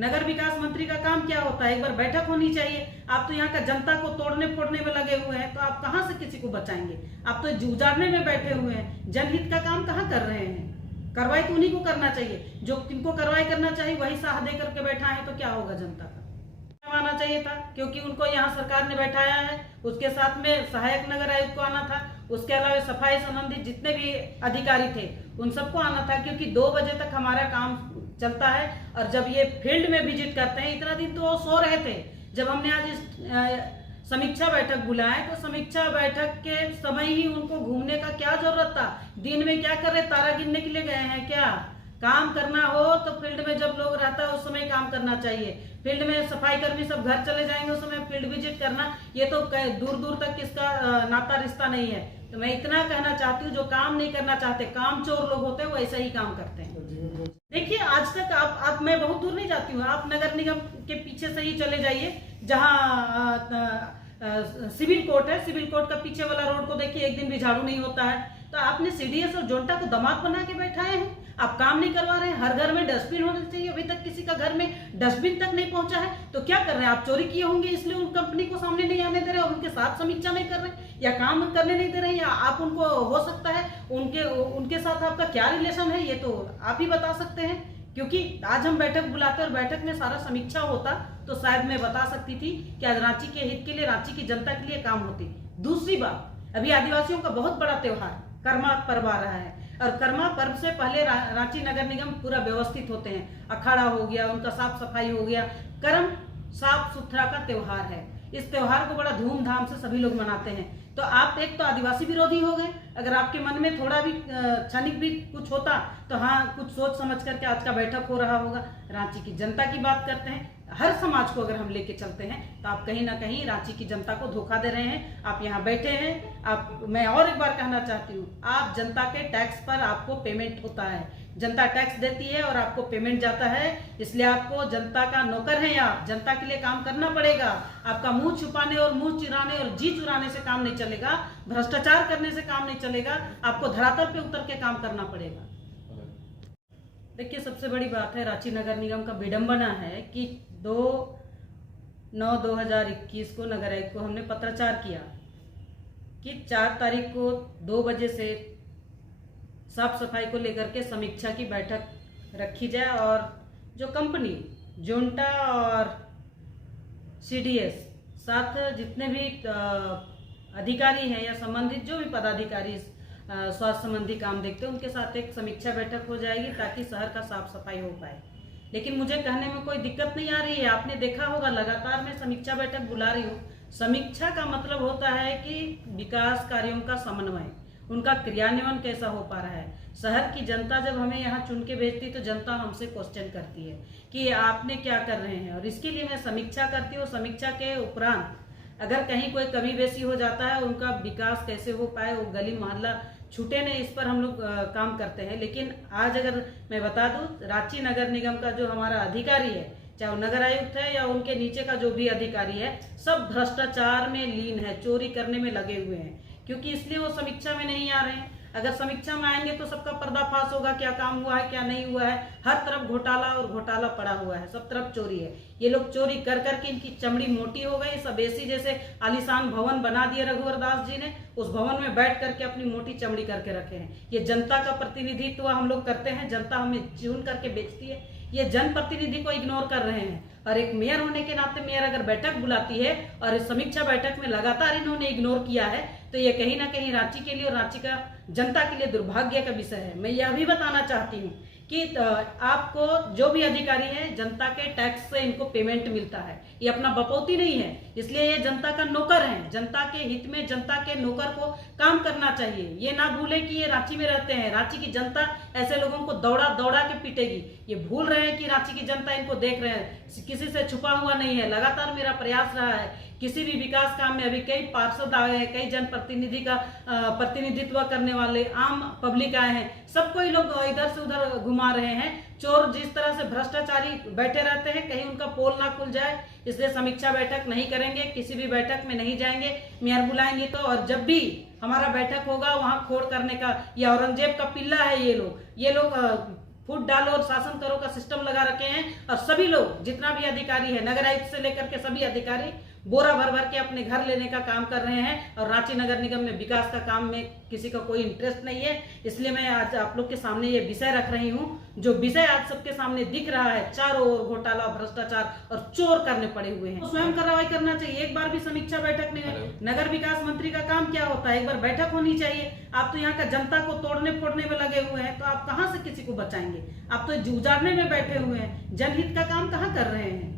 नगर विकास मंत्री का काम क्या होता है? एक बार बैठक होनी चाहिए। आप तो यहाँ का जनता को तोड़ने फोड़ने में लगे हुए हैं, तो आप कहाँ से किसी को बचाएंगे? आप तो उजाड़ने में बैठे हुए हैं। जनहित का काम कहाँ कर रहे हैं? कार्रवाई तो उन्हीं को करना चाहिए। जो किनको कार्रवाई करना चाहिए वही साह दे करके बैठा है, तो क्या होगा जनता का? आना चाहिए था, क्योंकि उनको यहाँ सरकार ने बैठाया है। उसके साथ में सहायक नगर आयुक्त को आना था। उसके अलावा सफाई संबंधित जितने भी अधिकारी थे उन सबको आना था, क्योंकि 2 बजे तक हमारा काम चलता है। और जब ये फील्ड में विजिट करते हैं, इतना दिन तो वो सो रहे थे। जब हमने आज इस समीक्षा बैठक बुलाए, तो समीक्षा बैठक के समय ही उनको घूमने का क्या जरूरत था? दिन में क्या कर रहे? तारा गिनने के लिए गए हैं क्या? काम करना हो तो फील्ड में जब लोग रहता है उस समय काम करना चाहिए। फील्ड में सफाई कर्मी सब घर चले जाएंगे, उस समय फील्ड विजिट करना, ये तो दूर दूर तक किसका नाता रिश्ता नहीं है। तो मैं इतना कहना चाहती हूँ, जो काम नहीं करना चाहते, काम चोर लोग होते हैं, वो ऐसा ही काम करते हैं। देखिए, आज तक आप मैं बहुत दूर नहीं जाती हूँ, आप नगर निगम के पीछे से ही चले जाइए, जहाँ सिविल कोर्ट है। सिविल कोर्ट का पीछे वाला रोड को देखिए, एक दिन भी झाड़ू नहीं होता है। तो आपने सीडीएस और जोंटा को दामाद बना के बैठाए हैं। आप काम नहीं करवा रहे हैं। हर घर में डस्टबिन होना चाहिए, अभी तक किसी का घर में डस्टबिन तक नहीं पहुंचा है। तो क्या कर रहे हैं आप? चोरी किए होंगे, इसलिए उन कंपनी को सामने नहीं आने दे रहे और उनके साथ समीक्षा नहीं कर रहे, या काम करने नहीं दे रहे, या आप उनको, हो सकता है उनके साथ आपका क्या रिलेशन है, ये तो आप ही बता सकते हैं। क्योंकि आज हम बैठक बुलाते और बैठक में सारा समीक्षा होता, तो शायद मैं बता सकती थी कि आज रांची के हित के लिए, रांची की जनता के लिए काम होती। दूसरी बात, अभी आदिवासियों का बहुत बड़ा त्योहार कर्मा पर्व आ रहा है, और कर्मा पर्व से पहले रांची नगर निगम पूरा व्यवस्थित होते हैं। अखाड़ा हो गया, उनका साफ सफाई हो गया। कर्म साफ सुथरा का त्योहार है। इस त्योहार को बड़ा धूमधाम से सभी लोग मनाते हैं। तो आप एक तो आदिवासी विरोधी हो गए। अगर आपके मन में थोड़ा भी क्षणिक भी कुछ होता, तो हाँ, कुछ सोच समझ करके आज का बैठक हो रहा होगा। रांची की जनता की बात करते हैं, हर समाज को अगर हम लेके चलते हैं, तो आप कहीं ना कहीं रांची की जनता को धोखा दे रहे हैं। आप यहाँ बैठे हैं, मैं और एक बार कहना चाहती हूँ, आप जनता के टैक्स पर आपको पेमेंट होता है। जनता टैक्स देती है और आपको पेमेंट जाता है, इसलिए आपको जनता का नौकर है। आप जनता के लिए काम करना पड़ेगा। आपका मुंह छुपाने और मुंह चुराने और जी चुराने से काम नहीं चलेगा, भ्रष्टाचार करने से काम नहीं चलेगा। आपको धरातल पे उतर के काम करना पड़ेगा। देखिए, सबसे बड़ी बात है, रांची नगर निगम का विडंबना है कि 2/9/2021 को नगर आयुक्त को हमने पत्राचार किया कि 4 तारीख को 2 बजे से साफ सफाई को लेकर के समीक्षा की बैठक रखी जाए, और जो कंपनी जोंटा और सीडीएस साथ जितने भी अधिकारी हैं या संबंधित जो भी पदाधिकारी स्वास्थ्य संबंधी काम देखते हैं, उनके साथ एक समीक्षा बैठक हो जाएगी, ताकि शहर का साफ सफाई हो पाए। लेकिन मुझे कहने में कोई दिक्कत नहीं आ रही है। आपने देखा होगा, लगातार मैं समीक्षा बैठक बुला रही हूँ। समीक्षा का मतलब होता है कि विकास कार्यों का समन्वय, उनका क्रियान्वयन कैसा हो पा रहा है। शहर की जनता जब हमें यहाँ चुन के भेजती, तो जनता हमसे क्वेश्चन करती है कि आपने क्या कर रहे हैं, और इसके लिए मैं समीक्षा करती हूँ। समीक्षा के उपरांत अगर कहीं कोई कमी बेसी हो जाता है, उनका विकास कैसे हो पाए, वो गली मोहल्ला छूटे नहीं, इस पर हम लोग काम करते हैं। लेकिन आज अगर मैं बता दूं, रांची नगर निगम का जो हमारा अधिकारी है, चाहे वो नगर आयुक्त है या उनके नीचे का जो भी अधिकारी है, सब भ्रष्टाचार में लीन है, चोरी करने में लगे हुए हैं। क्योंकि इसलिए वो समीक्षा में नहीं आ रहे हैं। अगर समीक्षा में आएंगे तो सबका पर्दाफाश होगा, क्या काम हुआ है, क्या नहीं हुआ है। हर तरफ घोटाला और घोटाला पड़ा हुआ है, सब तरफ चोरी है। ये लोग चोरी कर करके इनकी चमड़ी मोटी हो गई। सब एसी जैसे आलीशान भवन बना दिए रघुवर दास जी ने, उस भवन में बैठ करके अपनी मोटी चमड़ी करके रखे हैं। ये जनता का प्रतिनिधित्व हम लोग करते हैं, जनता हमें चुन करके बेचती है। ये जनप्रतिनिधि को इग्नोर कर रहे हैं। और एक मेयर होने के नाते, मेयर अगर बैठक बुलाती है और इस समीक्षा बैठक में लगातार इन्होंने इग्नोर किया है, तो ये कहीं ना कहीं रांची के लिए और रांची का जनता के लिए दुर्भाग्य का विषय है। मैं यह भी बताना चाहती हूँ कि आपको जो भी अधिकारी हैं, जनता के टैक्स से इनको पेमेंट मिलता है। ये अपना बपौती नहीं है, इसलिए ये जनता का नौकर है। जनता के हित में जनता के नौकर को काम करना चाहिए। ये ना भूले कि ये रांची में रहते हैं। रांची की जनता ऐसे लोगों को दौड़ा दौड़ा के पीटेगी। ये भूल रहे हैं कि रांची की जनता इनको देख रहे हैं, किसी से छुपा हुआ नहीं है। लगातार मेरा प्रयास रहा है, किसी भी विकास काम में अभी कई पार्षद आए हैं, कई जनप्रतिनिधि का प्रतिनिधित्व करने वाले आम पब्लिक आए हैं, सबको ही लोग इधर से उधर घुमा रहे हैं। चोर जिस तरह से भ्रष्टाचारी बैठे रहते हैं, कहीं उनका पोल ना खुल जाए, इसलिए समीक्षा बैठक नहीं करेंगे, किसी भी बैठक में नहीं जाएंगे। मेयर बुलाएंगे तो, और जब भी हमारा बैठक होगा वहां खोड़ करने का, या औरंगजेब का पिल्ला है ये लोग फूट डालो और शासन करो का सिस्टम लगा रखे हैं, और सभी लोग जितना भी अधिकारी है, नगर आयुक्त से लेकर के सभी अधिकारी बोरा भर भर के अपने घर लेने का काम कर रहे हैं, और रांची नगर निगम में विकास का काम में किसी का कोई इंटरेस्ट नहीं है। इसलिए मैं आज आप लोग के सामने ये विषय रख रही हूँ, जो विषय आज सबके सामने दिख रहा है, चारों ओर घोटाला, भ्रष्टाचार और चोर करने पड़े हुए हैं। तो स्वयं कार्रवाई करना चाहिए। एक बार भी समीक्षा बैठक नहीं है। नगर विकास मंत्री का काम क्या होता है? एक बार बैठक होनी चाहिए। आप तो यहाँ का जनता को तोड़ने फोड़ने में लगे हुए हैं, तो आप कहाँ से किसी को बचाएंगे? आप तो उजाड़ने में बैठे हुए हैं, जनहित का काम कहाँ कर रहे हैं?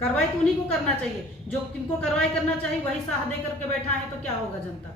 कार्रवाई तो उन्हीं को करना चाहिए, जो किनको कार्रवाई करना चाहिए वही साह दे करके बैठा है, तो क्या होगा जनता?